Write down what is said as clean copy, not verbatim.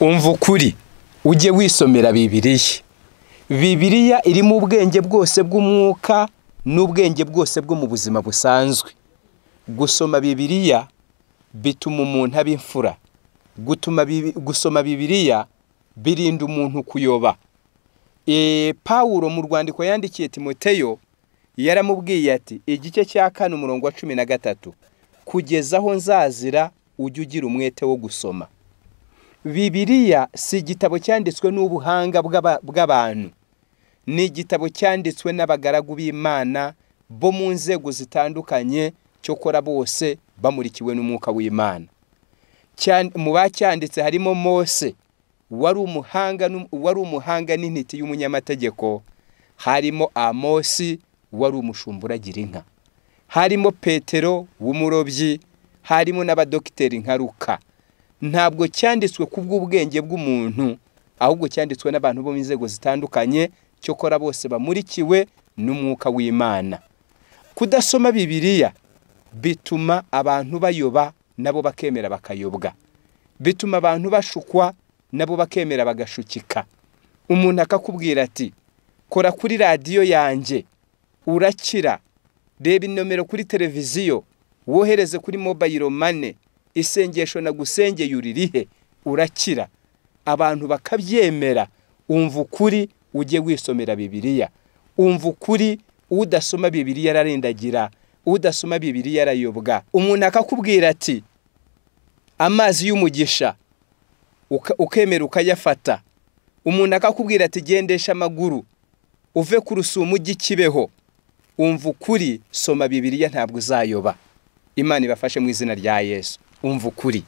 Umva ukuri ujye wisomera Bibiliya. Bibiliya irimo ubwenge bwose bw'umwuka n'ubwenge bwose bwo mu buzima busanzwe. Gusoma Bibiliya bituma umuntu aba imfura. Gusoma Bibiliya birinda umuntu kuyoba. Pawulo mu rwandiko yandikiye Timoteyo yaramubwiye ati igice cya 4 umurongo wa 13 kugeza aho nzazira ujye ugira umwete wo gusoma. Bibiliya si igitabo cyanditswe n'ubuhanga bw'abantu. Ni igitabo cyanditswe n'abagaragu b'Imana bo mu nzego zitandukanye, cyokora bose bamurikiwe n'umwuka w'Imana. Mu bacyanditse harimo Mose wari umuhanga n'intiti y'umunyamategeko, harimo Amosi wari umushumburagira inka, harimo Petero w'umurobyi, harimo n'abadokiteri nka Luka. Ntabwo cyanditswe kubw'ubwenge bw'umuntu, ahubwo cyanditswe n'abantu bo mu nzego zitandukanye, cyokora bose bamurikiwe n'umwuka w'Imana. Kudasoma Bibiliya bituma abantu bayoba nabo bakemera bakayobwa. Bituma abantu bashukwa nabo bakemera bagashukika. Umuntu akakubwira ati kora kuri radio yanjye urakira, reba inomero kuri televiziyo, wohereze kuri mobile money, isengesho nagusengeye uririhe urakira. Abantu bakabyemera. Umva ukuri ujye wisomera Bibiliya. Umva ukuri udasoma Bibiliya ararindagira, udasoma Bibiliya arayobwa. Umuntu akakubwira ati amazi y'umugisha ukemera ukayafata. Umuntu akakubwira ati gendesha amaguru uve ku Rusumo ujye Kibeho. Umva ukuri, soma Bibiliya ntabwo uzayoba. Imana ibafashe mu izina rya Yesu. Umva ukuri.